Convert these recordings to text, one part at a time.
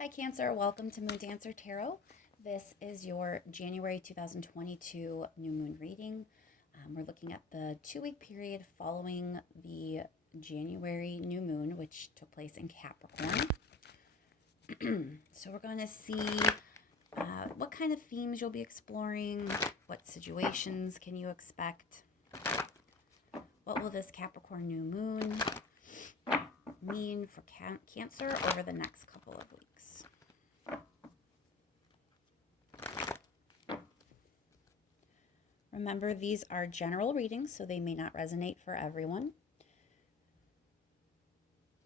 Hi Cancer, welcome to Moon Dancer Tarot. This is your January 2022 new moon reading. We're looking at the 2-week period following the January new moon, which took place in Capricorn. So we're going to see what kind of themes you'll be exploring, what situations can you expect, what will this Capricorn new moon mean for Cancer over the next couple of weeks. Remember, these are general readings, so they may not resonate for everyone.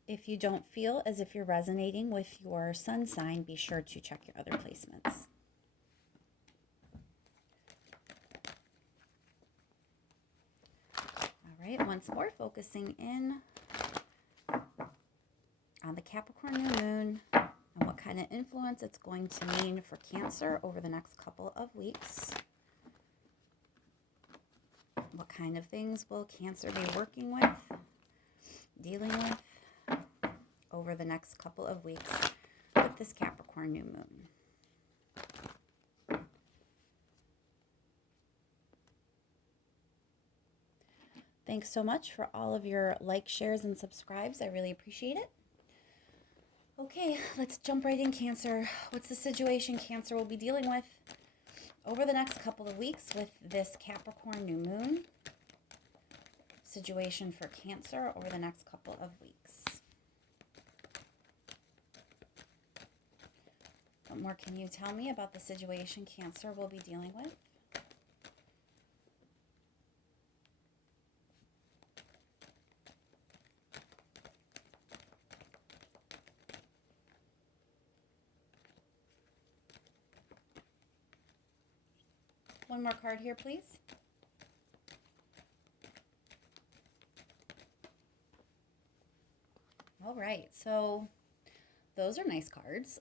If you don't feel as if you're resonating with your sun sign, be sure to check your other placements. All right, once more, focusing in on the Capricorn new moon and what kind of influence it's going to mean for Cancer over the next couple of weeks. What kind of things will Cancer be working with, dealing with over the next couple of weeks with this Capricorn new moon? Thanks so much for all of your likes, shares, and subscribes. I really appreciate it. Okay, let's jump right in, Cancer. What's the situation Cancer will be dealing with over the next couple of weeks with this Capricorn new moon? Situation for Cancer over the next couple of weeks. What more can you tell me about the situation Cancer will be dealing with? One more card here, please. All right, so those are nice cards.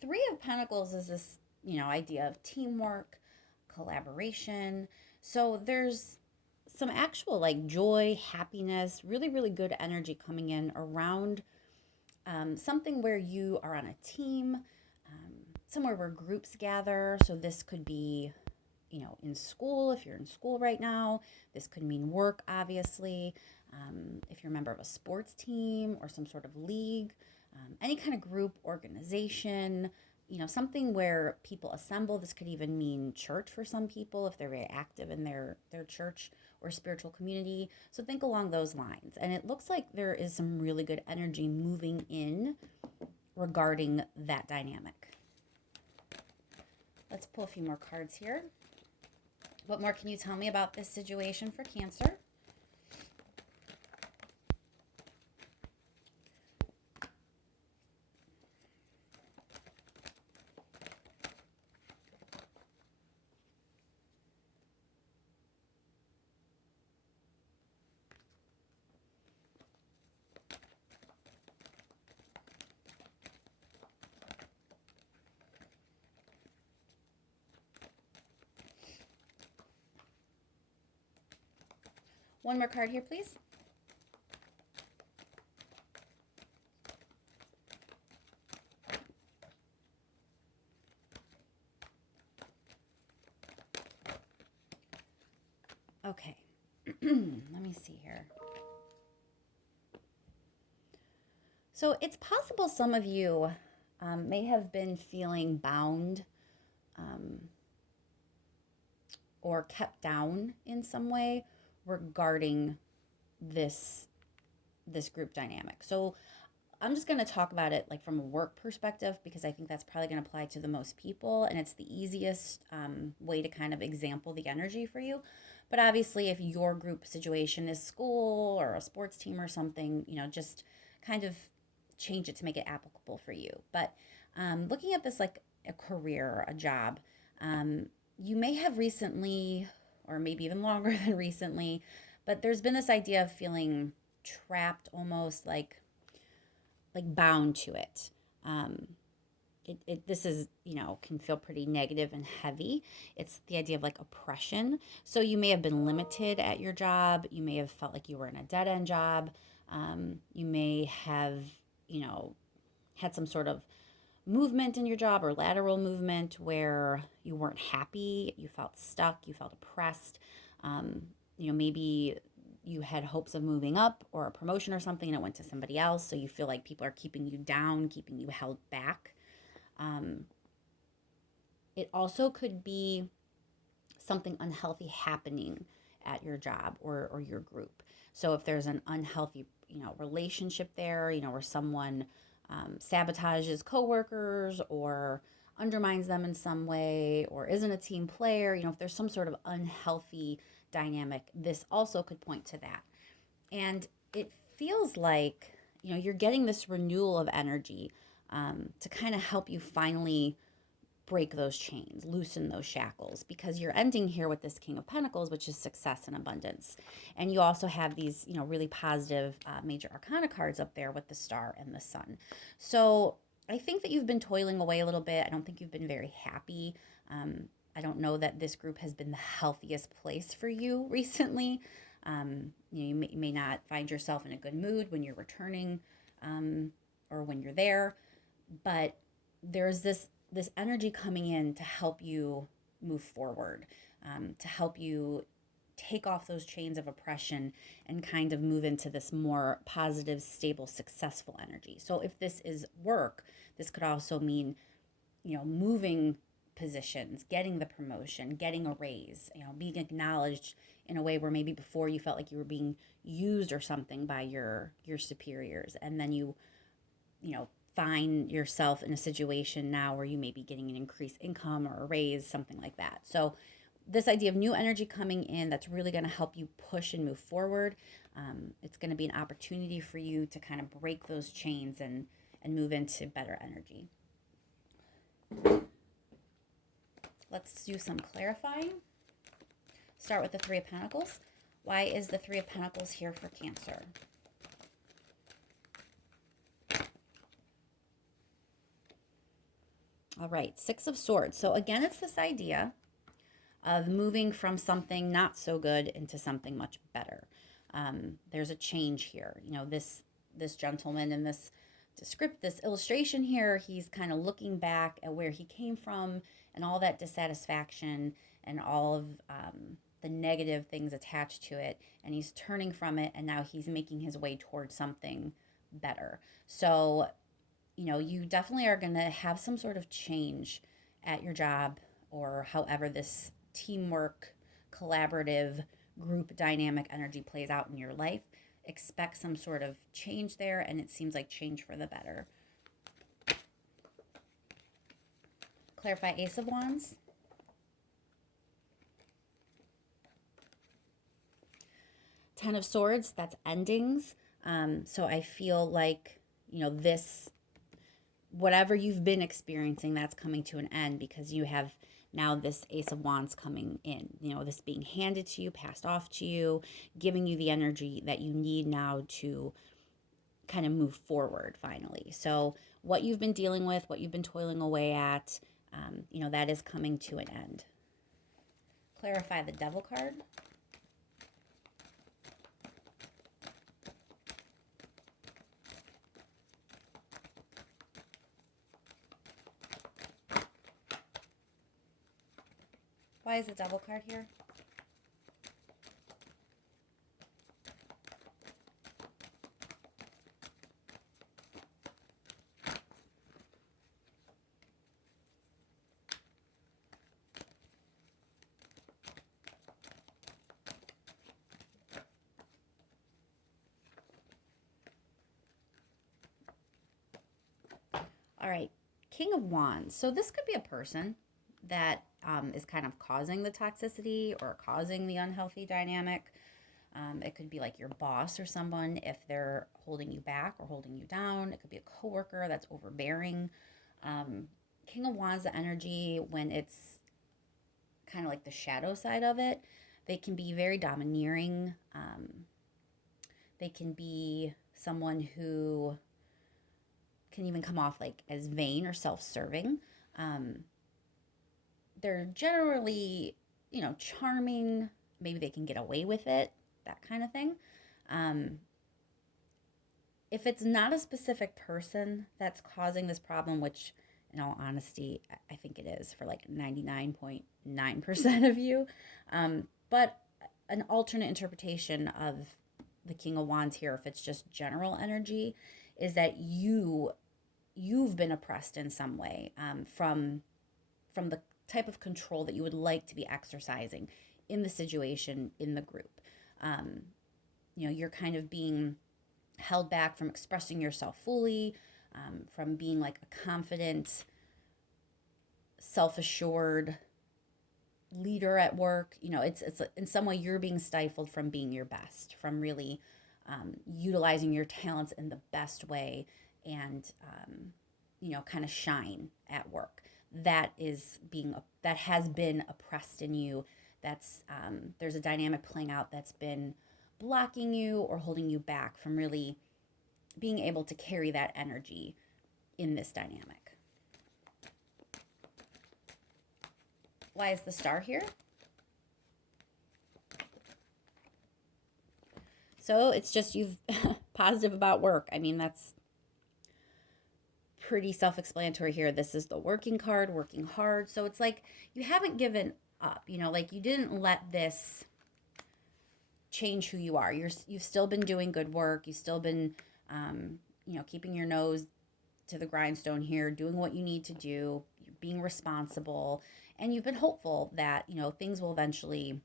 Three of Pentacles is this, idea of teamwork, collaboration. So there's some actual like joy, happiness, really, really good energy coming in around something where you are on a team, somewhere where groups gather. So this could be, in school, if you're in school right now. This could mean work, obviously. If you're a member of a sports team or some sort of league, any kind of group, organization, something where people assemble. This could even mean church for some people if they're very active in their church or spiritual community. So think along those lines. And it looks like there is some really good energy moving in regarding that dynamic. Let's pull a few more cards here. What more can you tell me about this situation for Cancer? One more card here, please. Okay, let me see here. So it's possible some of you may have been feeling bound or kept down in some way regarding this group dynamic. So I'm just going to talk about it like from a work perspective because I think that's probably going to apply to the most people, and it's the easiest way to kind of example the energy for you. But obviously, if your group situation is school or a sports team or something, just kind of change it to make it applicable for you. But looking at this like a career, a job, you may have recently, or maybe even longer than recently, but there's been this idea of feeling trapped, almost like bound to it. This is, can feel pretty negative and heavy. It's the idea of like oppression. So you may have been limited at your job. You may have felt like you were in a dead end job. You may have, had some sort of movement in your job or lateral movement where you weren't happy, you felt stuck, you felt oppressed. Maybe you had hopes of moving up or a promotion or something and it went to somebody else. So you feel like people are keeping you down, keeping you held back. It also could be something unhealthy happening at your job or your group. So if there's an unhealthy, relationship there, where someone sabotages coworkers or undermines them in some way or isn't a team player, if there's some sort of unhealthy dynamic, this also could point to that. And it feels like, you're getting this renewal of energy to kind of help you finally break those chains, loosen those shackles, because you're ending here with this King of Pentacles, which is success and abundance. And you also have these, really positive major arcana cards up there with the Star and the Sun. So I think that you've been toiling away a little bit. I don't think you've been very happy. I don't know that this group has been the healthiest place for you recently. You may not find yourself in a good mood when you're returning or when you're there, but there's this energy coming in to help you move forward, to help you take off those chains of oppression and kind of move into this more positive, stable, successful energy. So if this is work, this could also mean, moving positions, getting the promotion, getting a raise, being acknowledged in a way where maybe before you felt like you were being used or something by your superiors. And then you find yourself in a situation now where you may be getting an increased income or a raise, something like that. So this idea of new energy coming in, that's really going to help you push and move forward. It's going to be an opportunity for you to kind of break those chains and move into better energy. Let's do some clarifying. Start with the Three of Pentacles. Why is the Three of Pentacles here for Cancer? All right, Six of Swords. So again, it's this idea of moving from something not so good into something much better. There's a change here. This gentleman in this illustration here, he's kind of looking back at where he came from and all that dissatisfaction and all of the negative things attached to it. And he's turning from it, and now he's making his way towards something better. So you definitely are going to have some sort of change at your job or however this teamwork, collaborative, group dynamic energy plays out in your life. Expect some sort of change there, and it seems like change for the better. Clarify Ace of Wands. Ten of Swords, that's endings. So I feel like, this, whatever you've been experiencing, that's coming to an end because you have now this Ace of Wands coming in, this being handed to you, passed off to you, giving you the energy that you need now to kind of move forward finally. So what you've been dealing with, what you've been toiling away at, that is coming to an end. Clarify the Devil card. Why is the Devil card here? All right, King of Wands. So this could be a person that is kind of causing the toxicity or causing the unhealthy dynamic. It could be like your boss or someone if they're holding you back or holding you down. It could be a coworker that's overbearing. King of Wands, the energy, when it's kind of like the shadow side of it, they can be very domineering. They can be someone who can even come off like as vain or self-serving. They're generally, charming. Maybe they can get away with it, that kind of thing. if it's not a specific person that's causing this problem, which in all honesty, I think it is for like 99.9% of you, but an alternate interpretation of the King of Wands here, if it's just general energy, is that you've been oppressed in some way, from the type of control that you would like to be exercising in the situation, in the group. You're kind of being held back from expressing yourself fully, from being like a confident, self-assured leader at work. It's in some way you're being stifled from being your best, from really utilizing your talents in the best way, and kind of shine at work. That has been oppressed in you. There's a dynamic playing out that's been blocking you or holding you back from really being able to carry that energy in this dynamic. Why is the Star here? So it's just you've positive about work. I mean, that's pretty self-explanatory here. This is the working card, working hard. So it's like you haven't given up, like you didn't let this change who you are. You've still been doing good work. You've still been, keeping your nose to the grindstone here, doing what you need to do, being responsible, and you've been hopeful that, things will eventually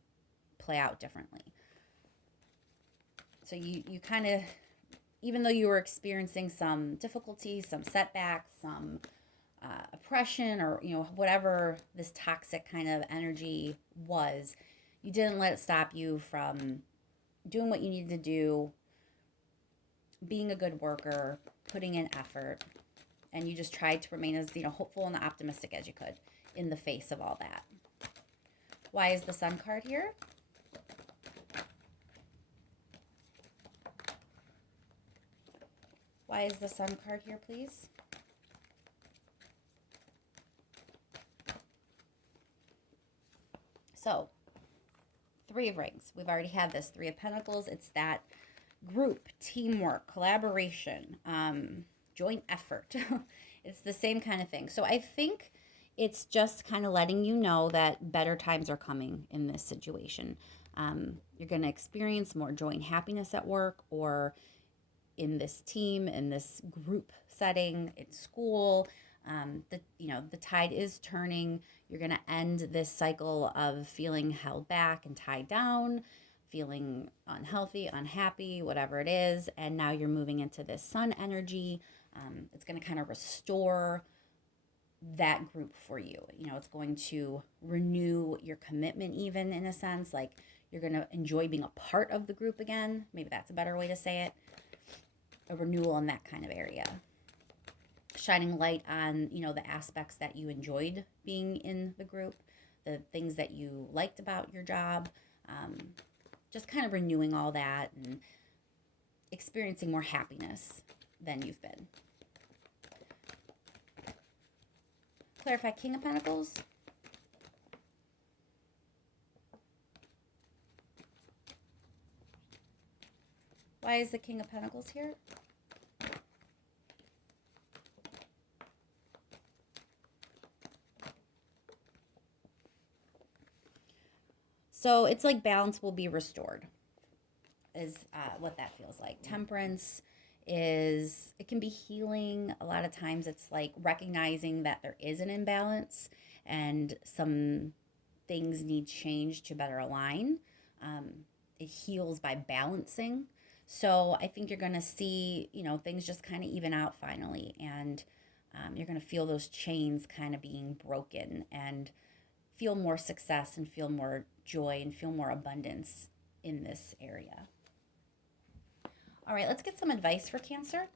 play out differently. So you kind of, even though you were experiencing some difficulty, some setbacks, some oppression, or, whatever this toxic kind of energy was, you didn't let it stop you from doing what you needed to do, being a good worker, putting in effort, and you just tried to remain as, hopeful and optimistic as you could in the face of all that. Why is the Sun card here? Why is the Sun card here, please? So, Three of Rings. We've already had this. Three of Pentacles. It's that group, teamwork, collaboration, joint effort. It's the same kind of thing. So I think it's just kind of letting you know that better times are coming in this situation. You're going to experience more joy and happiness at work, or in this team, in this group setting, in school. The tide is turning. You're going to end this cycle of feeling held back and tied down, feeling unhealthy, unhappy, whatever it is. And now you're moving into this Sun energy. It's going to kind of restore that group for you. It's going to renew your commitment, even in a sense. Like, you're going to enjoy being a part of the group again. Maybe that's a better way to say it. A renewal in that kind of area. Shining light on, the aspects that you enjoyed being in the group, the things that you liked about your job, just kind of renewing all that and experiencing more happiness than you've been. Clarify King of Pentacles. Why is the King of Pentacles here? So it's like balance will be restored, is what that feels like. Temperance it can be healing. A lot of times it's like recognizing that there is an imbalance and some things need change to better align. It heals by balancing. So I think you're going to see, things just kind of even out finally. And you're going to feel those chains kind of being broken and feel more success and feel more joy and feel more abundance in this area. All right, let's get some advice for Cancer.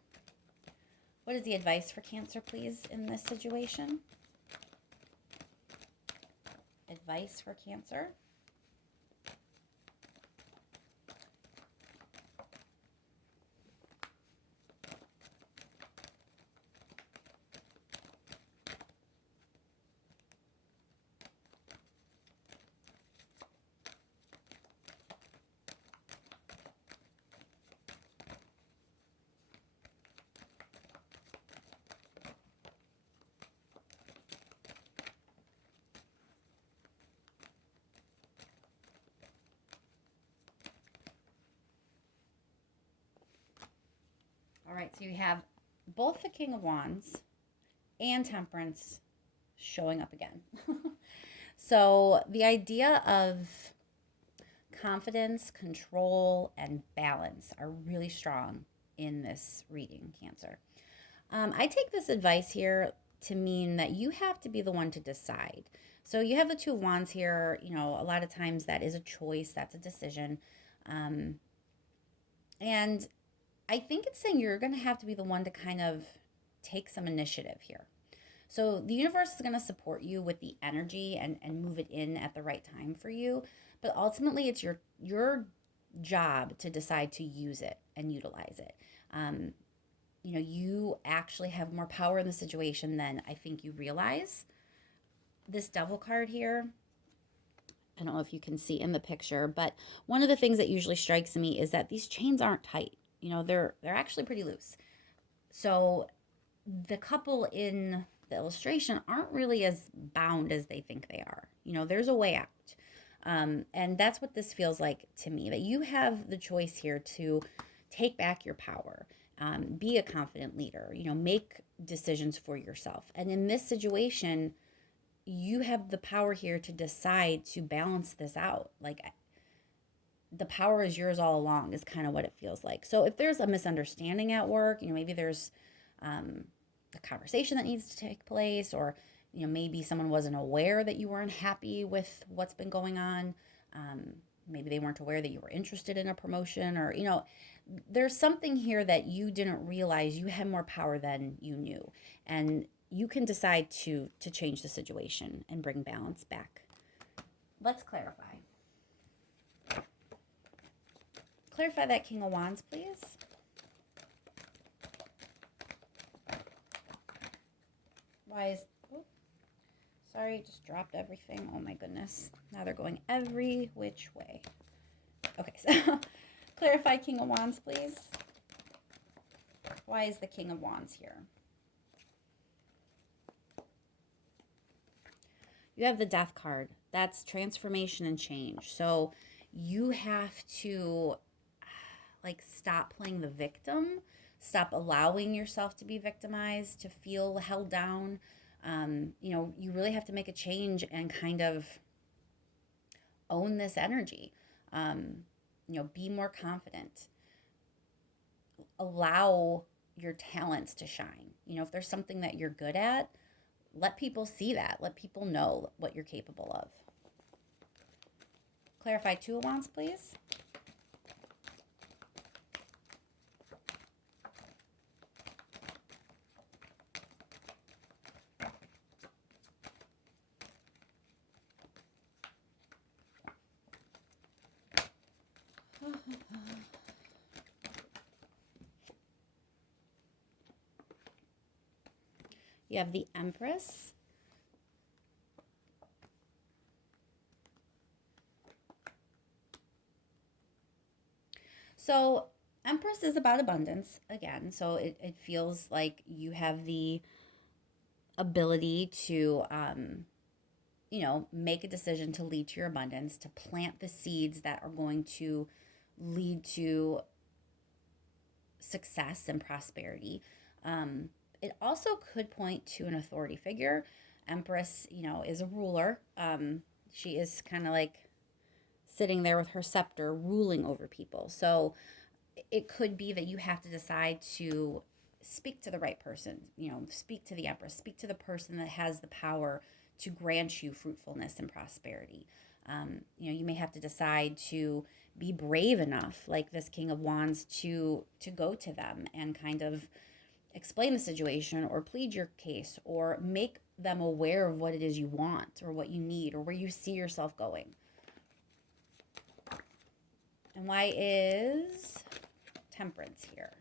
What is the advice for Cancer, please, in this situation? Advice for Cancer. right, so you have both the King of Wands and Temperance showing up again. So the idea of confidence, control, and balance are really strong in this reading, Cancer. I take this advice here to mean that you have to be the one to decide. So you have the Two of Wands here. You know, a lot of times that is a choice, that's a decision. And I think it's saying you're going to have to be the one to kind of take some initiative here. So the universe is going to support you with the energy and move it in at the right time for you. But ultimately, it's your job to decide to use it and utilize it. You know, you actually have more power in the situation than I think you realize. This Devil card here, I don't know if you can see in the picture, but one of the things that usually strikes me is that these chains aren't tight. You know, they're actually pretty loose. So the couple in the illustration aren't really as bound as they think they are. You know, there's a way out. And that's what this feels like to me, that you have the choice here to take back your power, be a confident leader, you know, make decisions for yourself. And in this situation, you have the power here to decide to balance this out. Like, the power is yours all along is kind of what it feels like. So if there's a misunderstanding at work, you know, maybe there's a conversation that needs to take place, or, you know, maybe someone wasn't aware that you weren't happy with what's been going on. Maybe they weren't aware that you were interested in a promotion, or, you know, there's something here that you didn't realize you had more power than you knew. And you can decide to change the situation and bring balance back. Let's clarify. Clarify that King of Wands, please. Why is... Oh, sorry, just dropped everything. Oh my goodness. Now they're going every which way. Okay, so clarify King of Wands, please. Why is the King of Wands here? You have the Death card. That's transformation and change. So you have to, like, stop playing the victim, stop allowing yourself to be victimized, to feel held down. You know, you really have to make a change and kind of own this energy. You know, be more confident. Allow your talents to shine. You know, if there's something that you're good at, let people see that. Let people know what you're capable of. Clarify Two of Wands, please. You have the Empress. So Empress is about abundance again. So it feels like you have the ability to, you know, make a decision to lead to your abundance, to plant the seeds that are going to lead to success and prosperity. It also could point to an authority figure. Empress, you know, is a ruler. She is kind of like sitting there with her scepter ruling over people. So it could be that you have to decide to speak to the right person, you know, speak to the Empress, speak to the person that has the power to grant you fruitfulness and prosperity. You know, you may have to decide to be brave enough, like this King of Wands, to go to them and kind of explain the situation or plead your case or make them aware of what it is you want or what you need or where you see yourself going. And why is Temperance here?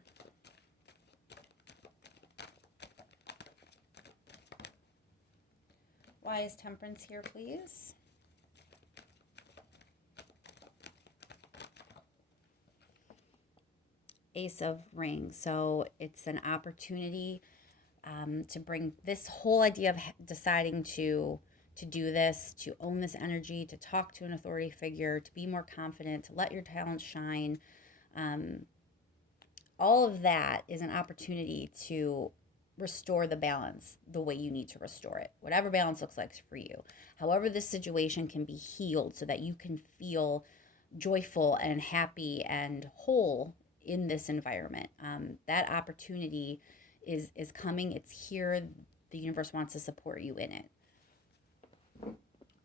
Why is Temperance here, please? Ace of Rings. So it's an opportunity to bring this whole idea of deciding to do this, to own this energy, to talk to an authority figure, to be more confident, to let your talents shine. all of that is an opportunity to restore the balance the way you need to restore it, whatever balance looks like for you. However, this situation can be healed so that you can feel joyful and happy and whole in this environment. That opportunity is coming. It's here. The universe wants to support you in it.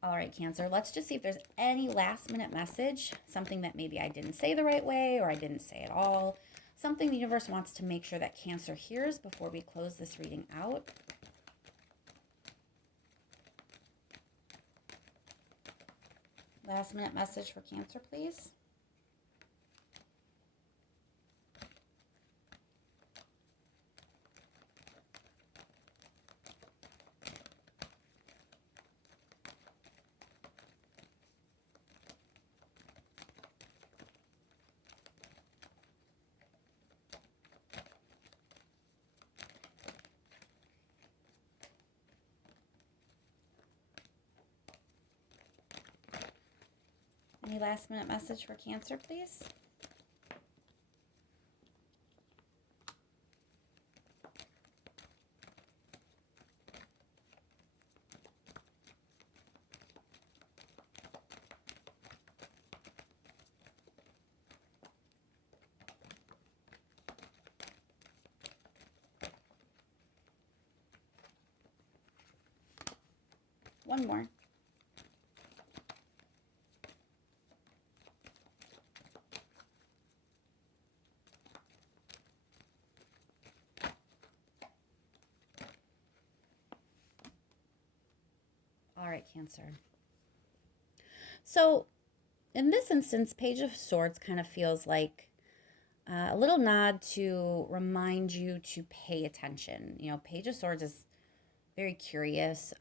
All right, Cancer, let's just see if there's any last minute message, something that maybe I didn't say the right way or I didn't say at all, something the universe wants to make sure that Cancer hears before we close this reading out. Last minute message for Cancer, please. Any last minute message for Cancer, please? One more. All right, Cancer. So in this instance, Page of Swords kind of feels like a little nod to remind you to pay attention. You know, Page of Swords is very curious,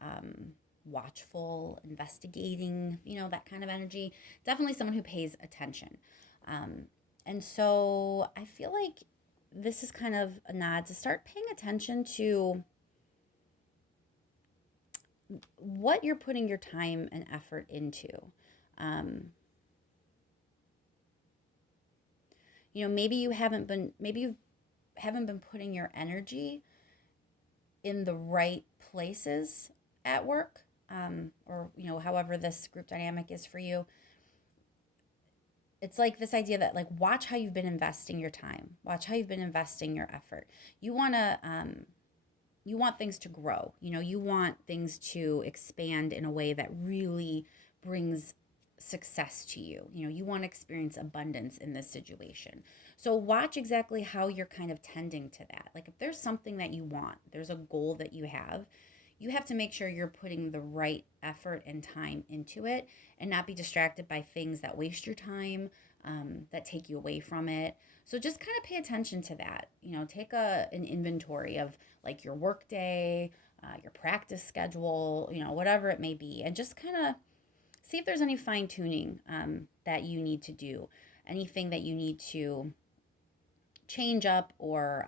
watchful, investigating, you know, that kind of energy. Definitely someone who pays attention. And so I feel like this is kind of a nod to start paying attention to what you're putting your time and effort into. You know, maybe you haven't been putting your energy in the right places at work, or, you know, however this group dynamic is for you. It's like this idea that, like, watch how you've been investing your time, watch how you've been investing your effort. You want things to grow, you know, you want things to expand in a way that really brings success to you. You know, you want to experience abundance in this situation. So watch exactly how you're kind of tending to that. Like, if there's something that you want, there's a goal that you have to make sure you're putting the right effort and time into it and not be distracted by things that waste your time, that take you away from it. So just kind of pay attention to that. You know, take an inventory of, like, your work day, your practice schedule, you know, whatever it may be, and just kind of see if there's any fine tuning that you need to do, anything that you need to change up, or,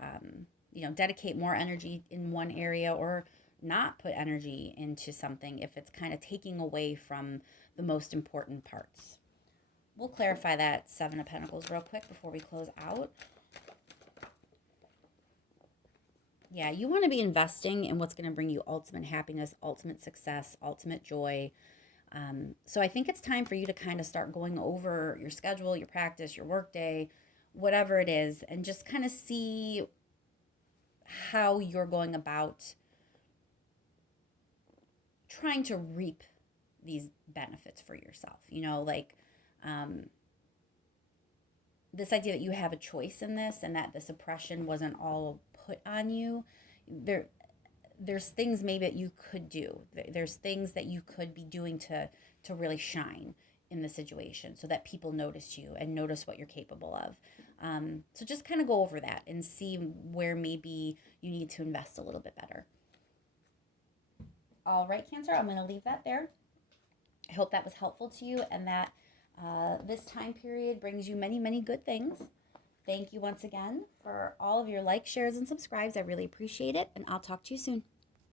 you know, dedicate more energy in one area, or not put energy into something if it's kind of taking away from the most important parts. We'll clarify that Seven of Pentacles real quick before we close out. Yeah, you want to be investing in what's going to bring you ultimate happiness, ultimate success, ultimate joy. So I think it's time for you to kind of start going over your schedule, your practice, your work day, whatever it is, and just kind of see how you're going about trying to reap these benefits for yourself. You know, like, this idea that you have a choice in this and that this oppression wasn't all put on you. There's things maybe that you could do. There's things that you could be doing to really shine in the situation so that people notice you and notice what you're capable of. So just kind of go over that and see where maybe you need to invest a little bit better. All right, Cancer, I'm going to leave that there. I hope that was helpful to you and that this time period brings you many, many good things. Thank you once again for all of your likes, shares, and subscribes. I really appreciate it, and I'll talk to you soon.